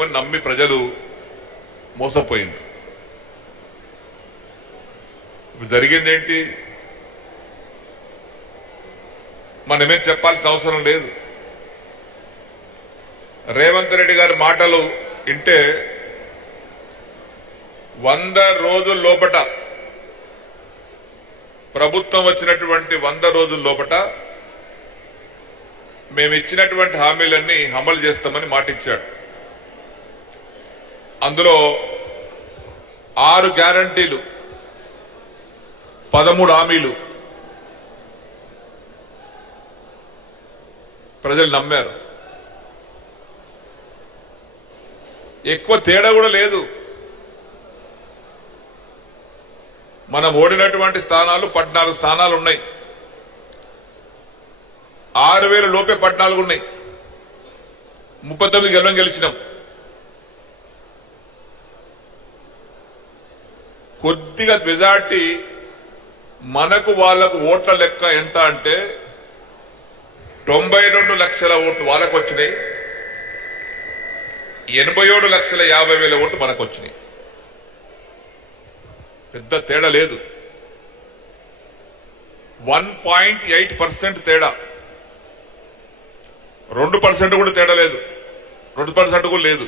చేస్తామని నమ్మి ప్రజలు మోసపోయింది. జరిగిందేంటి? మనమే చెప్పాల్సిన అవసరం లేదు. రేవంత్ రెడ్డి గారి మాటలు వింటే 100 రోజుల లోపట ప్రభుత్వం వచ్చినటువంటి 100 రోజుల లోపట మేము ఇచ్చినటువంటి హామీలన్నీ అమలు చేస్తామని మాటిచ్చాడు. అందులో 6 గ్యారంటీలు, 13 హామీలు ప్రజలు నమ్మారు. ఎక్కువ తేడా కూడా లేదు. మనం ఓడినటువంటి స్థానాలు 14 స్థానాలు ఉన్నాయి. 6000 లోపే 14 ఉన్నాయి. 39 గెలిచినాం. కొద్దిగా మెజార్టీ మనకు వాళ్లకు ఓట్ల లెక్క ఎంత అంటే 92 లక్షల ఓట్లు వాళ్ళకు వచ్చినాయి, 87,50,000 ఓట్లు మనకు వచ్చినాయి. పెద్ద తేడా లేదు. 1.8% తేడా, 2% కూడా తేడా లేదు, 2% కూడా లేదు.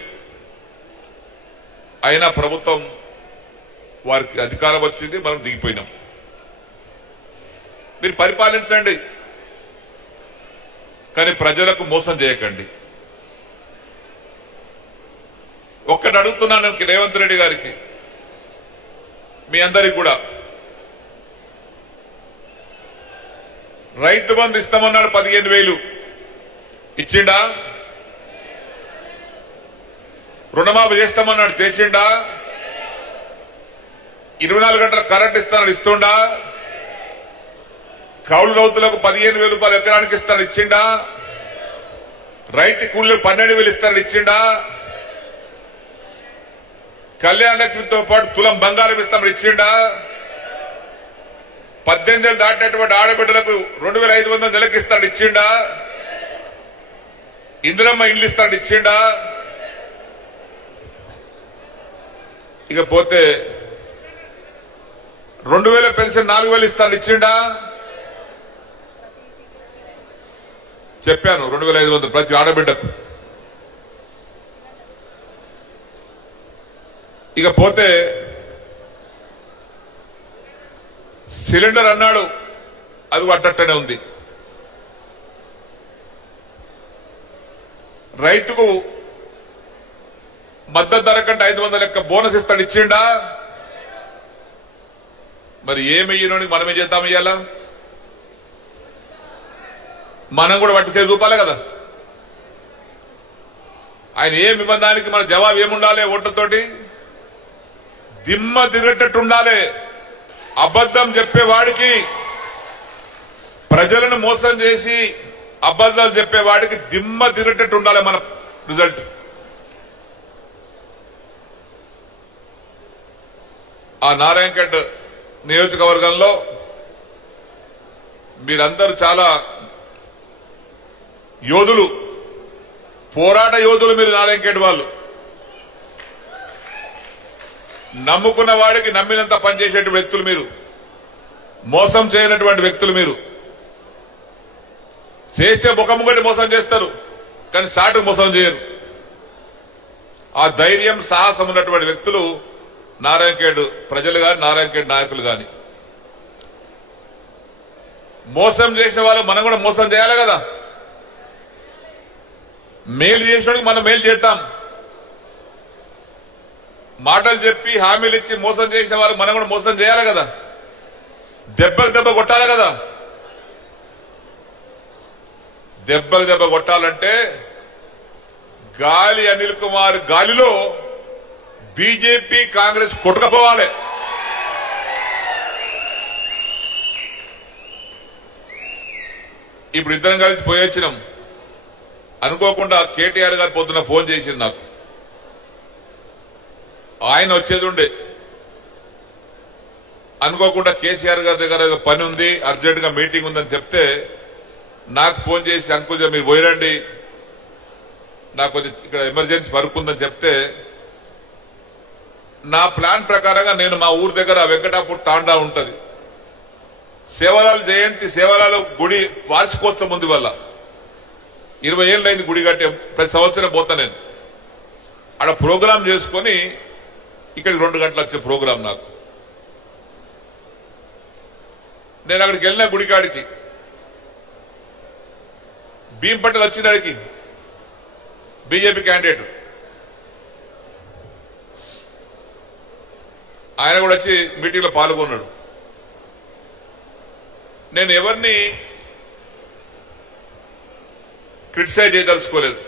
అయినా ప్రభుత్వం వారికి అధికారం వచ్చింది, మనం దిగిపోయినాం. మీరు పరిపాలించండి, కానీ ప్రజలకు మోసం చేయకండి. ఒక్కటి అడుగుతున్నాను రేవంత్ రెడ్డి గారికి, మీ అందరికి కూడా. రైతు బంధు ఇస్తామన్నాడు, 15,000 ఇచ్చిండా? రుణమాఫీ చేస్తామన్నాడు, చేసిండా? 24 గంటల కరెంట్ ఇస్తానని ఇస్తుండా? కౌలు రైతులకు 15,000 రూపాయలు ఎకరానికి ఇస్తానని ఇచ్చిండా? రైతు కూలీలు 12,000 ఇస్తానని ఇచ్చిండా? కళ్యాణ లక్ష్మితో పాటు తులం బంగారం ఇస్తామని ఇచ్చిండా? 18 ఏళ్ళు దాటినటువంటి ఆడబిడ్డలకు 2,500 నెలకి ఇస్తానని ఇచ్చిండా? ఇందిరమ్మ ఇండ్లు ఇస్తానని ఇచ్చిండా? ఇకపోతే 2,000 పెన్షన్ 4,000 ఇస్తానని ఇచ్చిండా? చెప్పాను, 2,500 ప్రతి ఆడబిడ్డకు. ఇకపోతే సిలిండర్ అన్నాడు, అది అట్టనే ఉంది. రైతుకు మద్దతు ధర కంటే 500 లెక్క బోనస్ ఇస్తాడు, ఇచ్చిండా? మరి ఏమయ్యనోని మనమే చేద్దాం ఇయ్యాలా? మనం కూడా వట్టి చేసి చూపాలి కదా. ఆయన ఏం ఇవ్వడానికి మన జవాబు ఏముండాలి? ఓట్లతోటి దిమ్మ దిగేటట్టు ఉండాలి. అబద్ధం చెప్పేవాడికి, ప్రజలను మోసం చేసి అబద్ధాలు చెప్పేవాడికి దిమ్మ దిగేటట్టు ఉండాలి మన రిజల్ట్. ఆ నారాయణఖేడ్ నియోజకవర్గంలో మీరందరూ చాలా యోధులు, పోరాట యోధులు. మీరు నారాయణఖేడ్ వాళ్ళు నమ్ముకున్న వాడికి నమ్మినంత పనిచేసేటువంటి వ్యక్తులు మీరు, మోసం చేయనటువంటి వ్యక్తులు మీరు. చేస్తే ముఖముగటి మోసం చేస్తారు, కానీ సాటు మోసం చేయరు. ఆ ధైర్యం, సాహసం ఉన్నటువంటి వ్యక్తులు నారాయణఖేడ్ ప్రజలు గాని, నారాయణఖేడ్ నాయకులు గాని. మోసం చేసిన వాళ్ళు మనం కూడా మోసం చేయాలి కదా. మేలు చేసినోడికి మనం మేలు చేద్దాం. మాటలు చెప్పి హామీలు ఇచ్చి మోసం చేసిన వారు మనం కూడా మోసం చేయాలి కదా. దెబ్బకు దెబ్బ కొట్టాలి కదా. దెబ్బకు దెబ్బ కొట్టాలంటే గాలి అనిల్ కుమార్ గాలిలో బీజేపీ కాంగ్రెస్ కొట్టుకపోవాలి. ఇప్పుడు ఇద్దరం కలిసి పోయొచ్చినాం. అనుకోకుండా కేటీఆర్ గారు పొద్దున ఫోన్ చేసింది నాకు. ఆయన వచ్చేది ఉండే, అనుకోకుండా కేసీఆర్ గారి దగ్గర పని ఉంది, అర్జెంట్ గా మీటింగ్ ఉందని చెప్తే నాకు ఫోన్ చేసి, అంకుల్ మీరు పోయిరండి, నాకు ఇక్కడ ఎమర్జెన్సీ వర్క్ ఉందని చెప్తే నా ప్లాన్ ప్రకారంగా నేను మా ఊరి దగ్గర వెంకటాపూర్ తాండా ఉంటది, సేవలాల జయంతి సేవలాల గుడి వార్షికోత్సవం ఉంది వల్ల 20 ఏళ్ళు అయింది గుడి కట్టే, ప్రతి సంవత్సరం పోతా నేను. ఆడ ప్రోగ్రాం చేసుకుని ఇక్కడికి 2 గంటలు వచ్చే ప్రోగ్రాం నాకు. నేను అక్కడికి వెళ్ళిన గుడికాడికి భీంపట్టలు వచ్చినాడికి బీజేపీ క్యాండిడేట్ ఆయన కూడా వచ్చి మీటింగ్ లో పాల్గొన్నాడు. నేను ఎవరిని క్రిటిసైజ్ చేయదలుచుకోలేదు.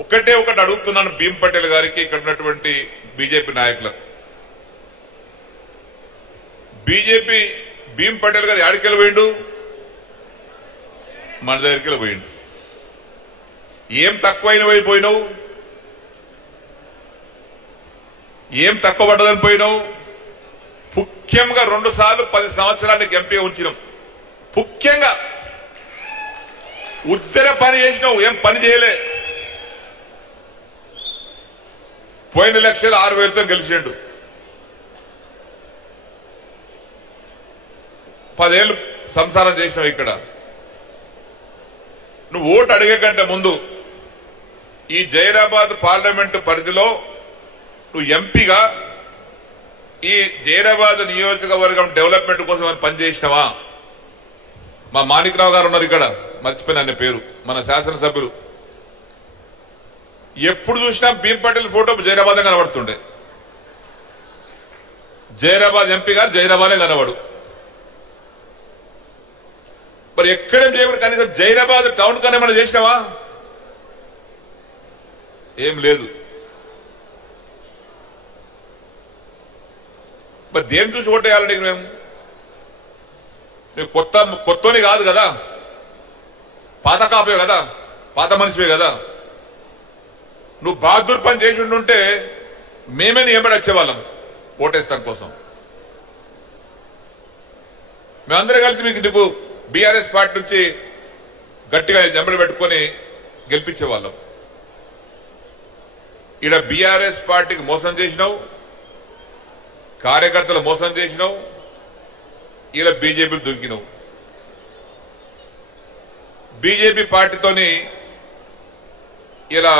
ఒకటి అడుగుతున్నాను భీం పటేల్ గారికి, ఇక్కడ ఉన్నటువంటి బీజేపీ నాయకులకు. బీజేపీ భీం పటేల్ గారు యాడికెళ్ళి పోయిండు? మన దగ్గరికి పోయిండు. ఏం తక్కువైనవి పోయినావు? ఏం తక్కువ పడ్డదని పోయినావు? ముఖ్యంగా 2 సార్లు 10 సంవత్సరానికి ఎంపీ ఉంచినాం. ముఖ్యంగా ఉద్దర పని చేసినావు, ఏం పని చేయలే. పోయిన ఎలక్షన్ 6,000తో గెలిచిండు. 10 ఏళ్ళు సంసారం చేసినావు. ఇక్కడ నువ్వు ఓటు అడిగే కంటే ముందు ఈ జైరాబాద్ పార్లమెంటు పరిధిలో నువ్వు ఎంపీగా ఈ జైరాబాద్ నియోజకవర్గం డెవలప్మెంట్ కోసం పనిచేసినావా? మా మాణిక్రావు గారు ఉన్నారు ఇక్కడ, మర్చిపోయిన ఆయన పేరు, మన శాసనసభ్యులు. ఎప్పుడు చూసినా భీం పటేల్ ఫోటో జైరాబాద్ కనబడుతుండే. జైరాబాద్ ఎంపీ గారు జైరాబాదే కనబడు. మరి ఎక్కడేం చేయకుండా కనీసం జైరాబాద్ టౌన్ కానీ ఏమైనా చేసినావా? ఏం లేదు. మరి దేని చూసి ఓటేయాలండి మేము? నువ్వు కొత్తని కాదు కదా, పాత కాపే కదా, పాత మనిషివే కదా. నువ్వు బహదూర్ పని చేసి ఉండుంటే మేమే నియమడి వచ్చేవాళ్ళం ఓటేస్తాం కోసం. మేమందరం కలిసి నీకు బీఆర్ఎస్ పార్టీ నుంచి గట్టిగా జంబలు పెట్టుకుని గెలిపించేవాళ్ళం. ఇక్కడ బీఆర్ఎస్ పార్టీకి మోసం చేసినావు, కార్యకర్తలు మోసం చేసినావు, ఇలా బీజేపీ దొరికినావు. బీజేపీ పార్టీతోని ఇలా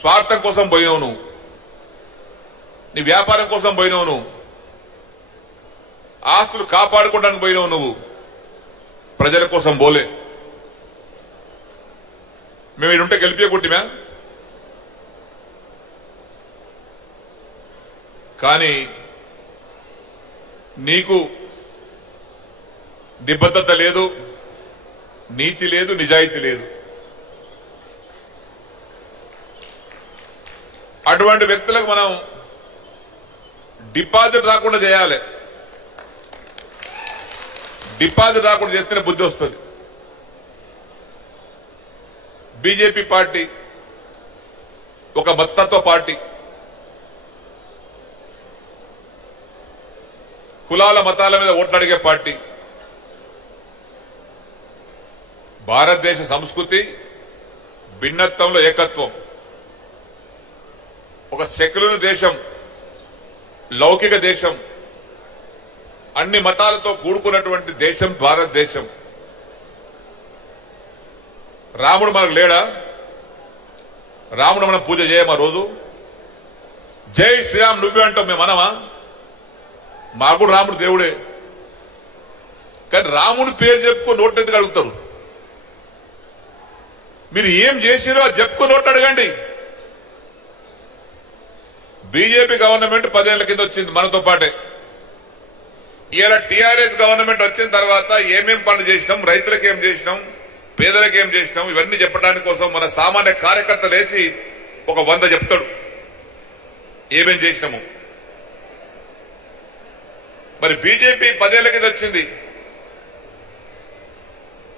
స్వార్థం కోసం పోయినావు నువ్వు, నీ వ్యాపారం కోసం పోయినావు నువ్వు, ఆస్తులు కాపాడుకోవడానికి పోయినావు నువ్వు, ప్రజల కోసం పోలే. మేము ఇడుంటే గెలిపేకుంటుమా? కానీ నీకు నిబద్ధత లేదు, నీతి లేదు, నిజాయితీ లేదు. అటువంటి వ్యక్తులకు మనం డిపాజిట్ రాకుండా చేయాలి. డిపాజిట్ రాకుండా చేస్తేనే బుద్ధి వస్తుంది. బీజేపీ పార్టీ ఒక మతతత్వ పార్టీ, కులాల మతాల మీద ఓట్లు అడిగే పార్టీ. భారతదేశ సంస్కృతి భిన్నత్వంలో ఏకత్వం. ఒక సెక్యులర్ దేశం, లౌకిక దేశం, అన్ని మతాలతో కూడుకున్నటువంటి దేశం భారతదేశం. రాముడు మనకు లేడా? రాముడు మనం పూజ చేయమా? రోజు జై శ్రీరామ్ నువ్వే అంటాం మేము, మనమా? మాకు రాముడు దేవుడే. కానీ రాముడి పేరు చెప్పుకొని నోట్ ఎందుకు అడుగుతారు? మీరు ఏం చేసిరో అది చెప్పుకొని నోట్ అడగండి. బీజేపీ గవర్నమెంట్ 10 ఏళ్ల కింద వచ్చింది మనతో పాటే. ఇలా టీఆర్ఎస్ గవర్నమెంట్ వచ్చిన తర్వాత ఏమేం పనులు చేసినాం, రైతులకు ఏం చేసినాం, పేదలకు ఏం చేసినాం, ఇవన్నీ చెప్పడానికి కోసం మన సామాన్య కార్యకర్తలు వేసి ఒక 100 చెప్తాడు ఏమేం చేసినాము. మరి బీజేపీ 10 ఏళ్ల కింద వచ్చింది.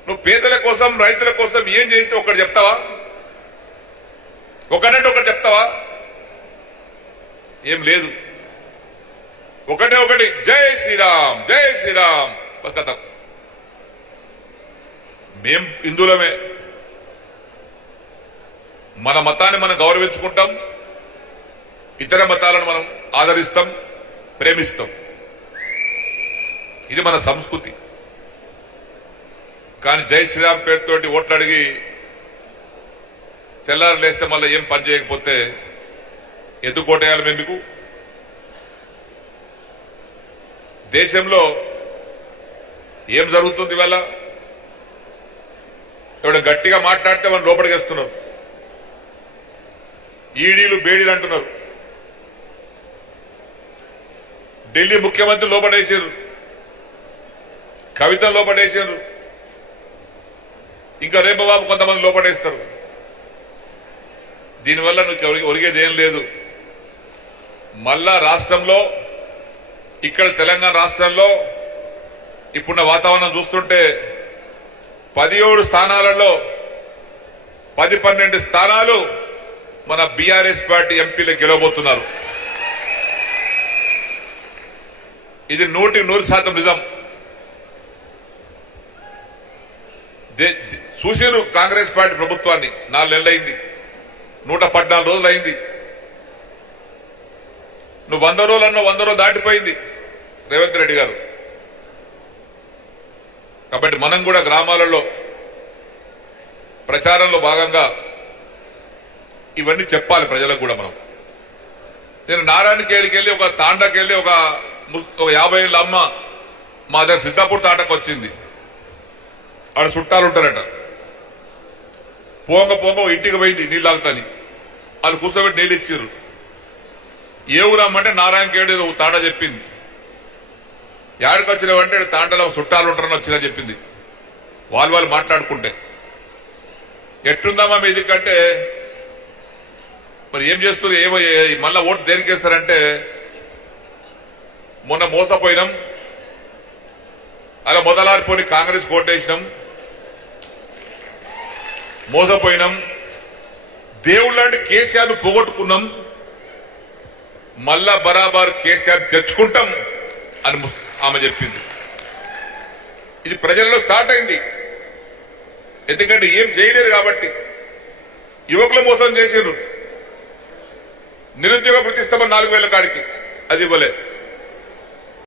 నువ్వు పేదల కోసం రైతుల కోసం ఏం చేసినా ఒకటి చెప్తావా? ఒకటంటే ఒకటి చెప్తావా? ఏం లేదు. ఒకటి జై శ్రీరామ్ జై శ్రీరామ్ కథ. మేం హిందువులమే, మన మతాన్ని మనం గౌరవించుకుంటాం, ఇతర మతాలను మనం ఆదరిస్తాం, ప్రేమిస్తాం. ఇది మన సంస్కృతి. కానీ జై శ్రీరామ్ పేరుతోటి ఓట్లు అడిగి తెల్లారు లేస్తే మళ్ళీ ఏం పని చేయకపోతే ఎందుకు ఓటేయాలి? ఎందుకు? దేశంలో ఏం జరుగుతుంది ఇవాళ? ఎవడ గట్టిగా మాట్లాడితే మనం లోపలికేస్తున్నారు. ఈడీలు బేడీలు అంటున్నారు. ఢిల్లీ ముఖ్యమంత్రి లోపడేసారు, కవిత లోపడేసారు, ఇంకా రేపు బాబు కొంతమంది లోపడేస్తారు. దీనివల్ల నువ్వు ఒరిగేది ఏం లేదు. మళ్ళా రాష్ట్రంలో, ఇక్కడ తెలంగాణ రాష్ట్రంలో ఇప్పుడున్న వాతావరణం చూస్తుంటే 17 స్థానాలలో 10-12 స్థానాలు మన బీఆర్ఎస్ పార్టీ ఎంపీలు గెలవబోతున్నారు. ఇది 100% నిజం. చూసారు కాంగ్రెస్ పార్టీ ప్రభుత్వాన్ని, 4 నెలలైంది, 114 రోజులైంది. నువ్వు 100 రోజులు అన్నావు, 100 రోజులు దాటిపోయింది రేవంత్ రెడ్డి గారు. కాబట్టి మనం కూడా గ్రామాలలో ప్రచారంలో భాగంగా ఇవన్నీ చెప్పాలి ప్రజలకు కూడా. మనం నేను నారాయణఖేడ్కి వెళ్ళి, ఒక తాండాకి వెళ్ళి, ఒక 50 ఏళ్ళ అమ్మ మా దగ్గర సిద్ధాపూర్ తాండకు వచ్చింది. ఆడ చుట్టాలు ఉంటారట. పోంగ ఇంటికి పోయింది నీళ్ళు తాగుతాని. వాళ్ళు కూర్చోబెట్టి నీళ్ళు ఇచ్చారు. ఏ ఊరమ్మంటే నారాయణఖేడ్ ఏదో తాండా చెప్పింది. యాడికి వచ్చినావంటే తాండలో చుట్టాలు ఉంటారని వచ్చినా చెప్పింది. వాళ్ళు మాట్లాడుకుంటే ఎట్లుందమ్మా మీది కంటే మరి ఏం చేస్తారు, ఏమో మళ్ళా ఓటు దేనికేస్తారంటే మొన్న మోసపోయినాం, అలా మొదలారిపోయి కాంగ్రెస్ ఓటేసినాం, మోసపోయినాం, దేవుళ్ళంటే కేసీఆర్ పోగొట్టుకున్నాం, మళ్ళా బరాబర్ కేసీఆర్ తెచ్చుకుంటాం అని ఆమె చెప్పింది. ఇది ప్రజల్లో స్టార్ట్ అయింది. ఎందుకంటే ఏం చేయలేరు కాబట్టి. యువకులు మోసం చేసారు. నిరుద్యోగ ప్రతిష్టమ 4,000 కాడికి అది ఇవ్వలేదు.